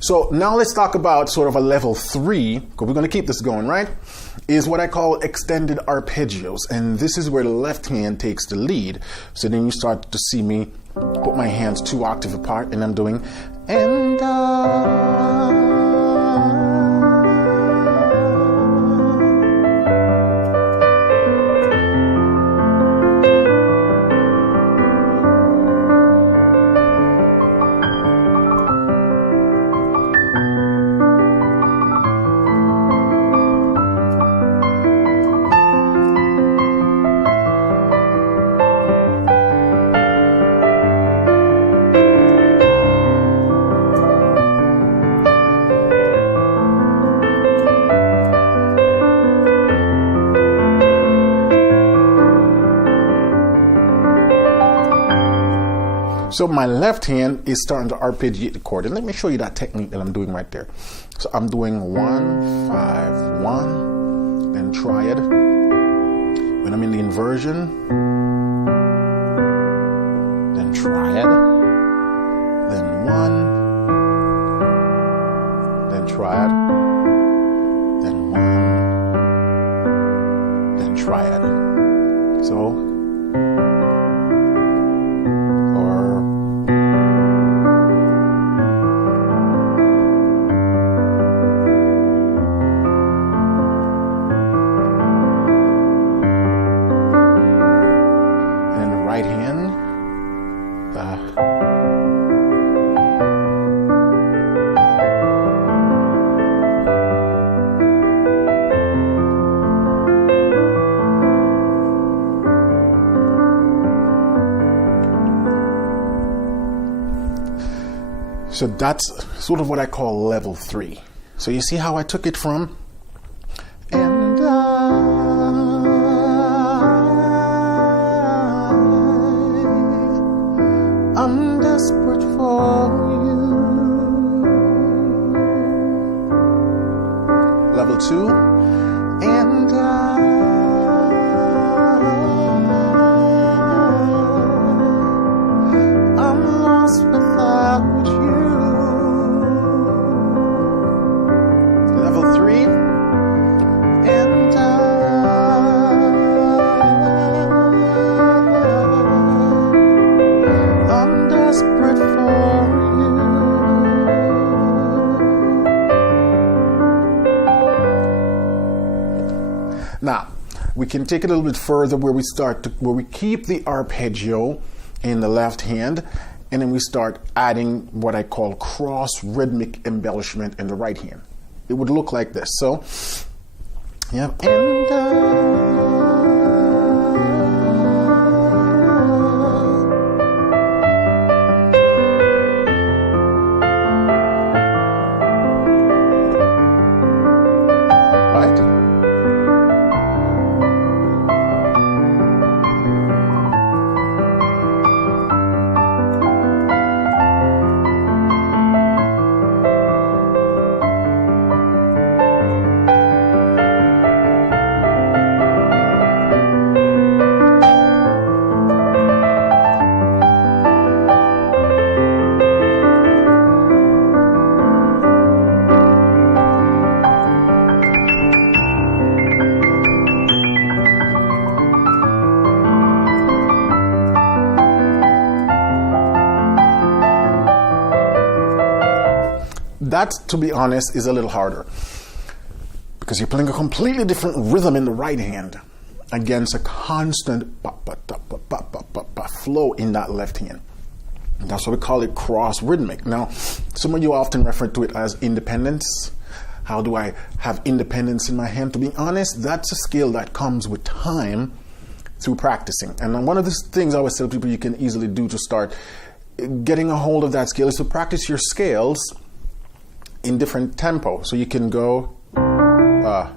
So now let's talk about sort of a level 3, because we're going to keep this going, right? Is what I call extended arpeggios. And this is where the left hand takes the lead. So then you start to see me put my hands 2 octaves apart, and I'm doing and so my left hand is starting to arpeggiate the chord. And let me show you that technique that I'm doing right there. So I'm doing 1, 5, 1, then triad. When I'm in the inversion, then triad, then 1, then triad, then 1, then triad. So So that's sort of what I call level 3. So you see how I took it from and I'm desperate for you. Level 2 and I'm lost without you. Now, we can take it a little bit further where we keep the arpeggio in the left hand, and then we start adding what I call cross-rhythmic embellishment in the right hand. It would look like this. So, yeah, and that, to be honest, is a little harder because you're playing a completely different rhythm in the right hand against a constant flow in that left hand. That's what we call it cross-rhythmic. Now, some of you often refer to it as independence. How do I have independence in my hand? To be honest, that's a skill that comes with time through practicing. And one of the things I always tell people you can easily do to start getting a hold of that skill is to practice your scales in different tempo. So you can go or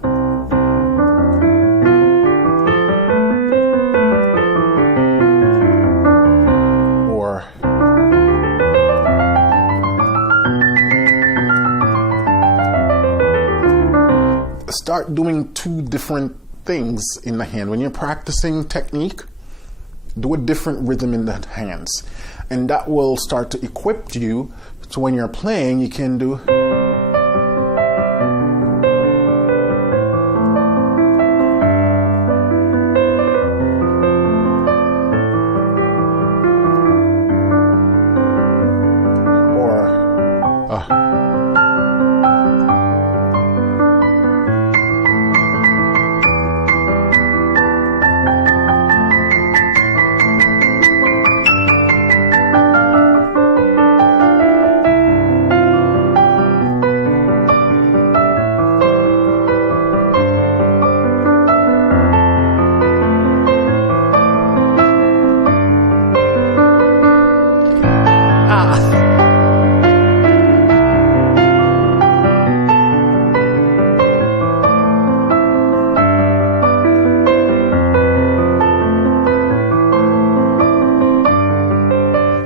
start doing two different things in the hand. When you're practicing technique, do a different rhythm in the hands, and that will start to equip you So when you're playing, you can do.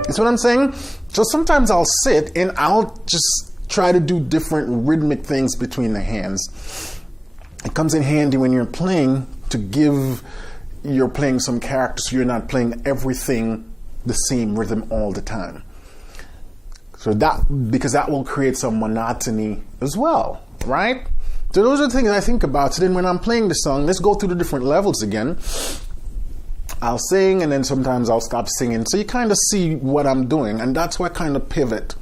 That's what I'm saying. So sometimes I'll sit and I'll just try to do different rhythmic things between the hands. It comes in handy when you're playing to give you're playing some character, so you're not playing everything the same rhythm all the time. So because that will create some monotony as well, right? So those are the things I think about. So then when I'm playing the song, let's go through the different levels again. I'll sing and then sometimes I'll stop singing. So you kind of see what I'm doing, and that's why I kind of pivot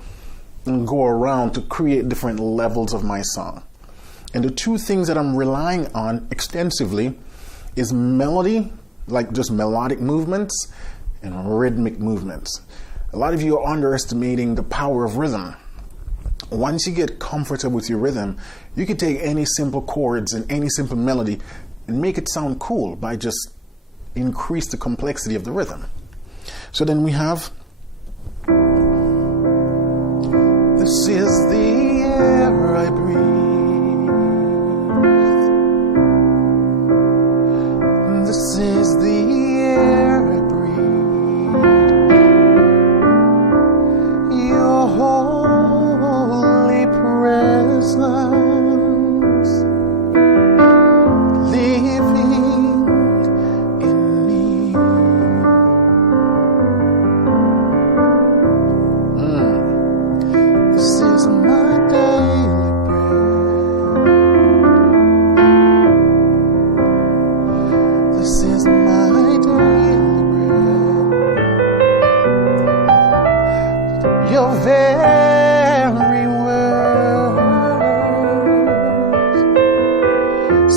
and go around to create different levels of my song. And the two things that I'm relying on extensively is melody, like just melodic movements, and rhythmic movements. A lot of you are underestimating the power of rhythm. Once you get comfortable with your rhythm, you can take any simple chords and any simple melody and make it sound cool by just increase the complexity of the rhythm. So then we have, this is the air I breathe. This is the air I breathe. Your holy presence living in me. This is my daily bread. This is my daily bread. Your very words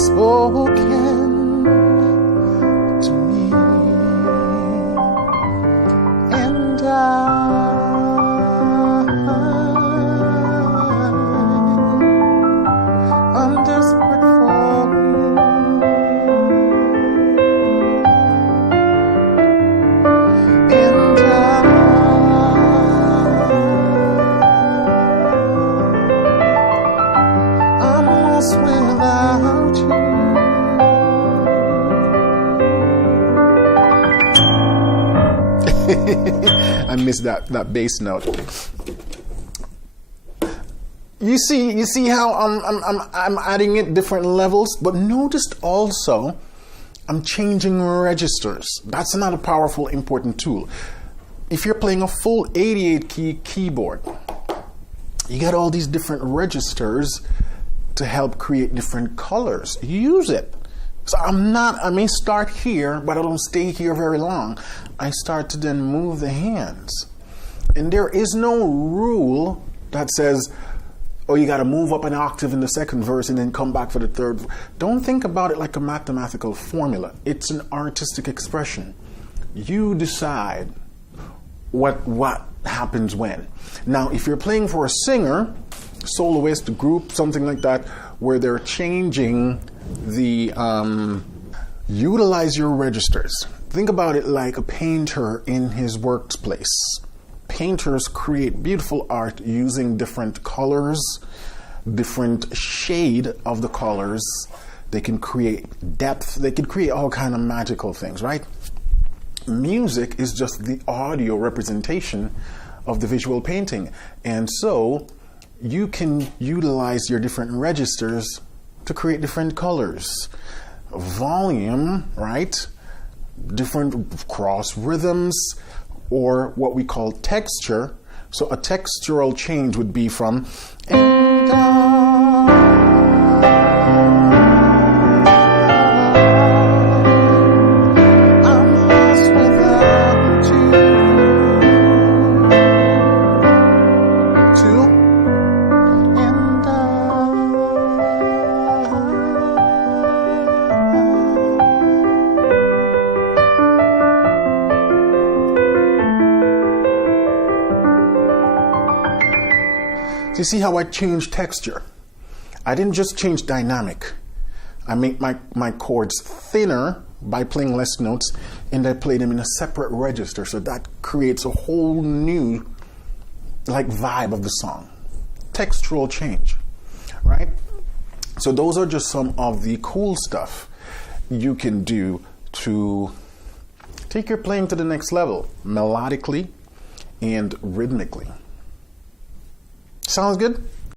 spoken to me, and I'm desperate for you. And I'm lost without you. I missed that bass note. You see how I'm adding it different levels, but notice also I'm changing registers. That's another powerful, important tool. If you're playing a full 88 key keyboard, you got all these different registers to help create different colors. Use it. So I may start here, but I don't stay here very long. I start to then move the hands. And there is no rule that says, oh, you got to move up an octave in the second verse and then come back for the third. Don't think about it like a mathematical formula. It's an artistic expression. You decide what happens when. Now, if you're playing for a singer, soloist, group, something like that, where they're changing the utilize your registers. Think about it like a painter in his workplace. Painters create beautiful art using different colors, different shade of the colors. They can create depth. They can create all kind of magical things, right? Music is just the audio representation of the visual painting. And so you can utilize your different registers to create different colors. Volume, right? Different cross rhythms, or what we call texture. So a textural change would be from and you see how I changed texture? I didn't just change dynamic. I make my chords thinner by playing less notes, and I play them in a separate register, so that creates a whole new vibe of the song. Textural change, right? So those are just some of the cool stuff you can do to take your playing to the next level, melodically and rhythmically. Sounds good?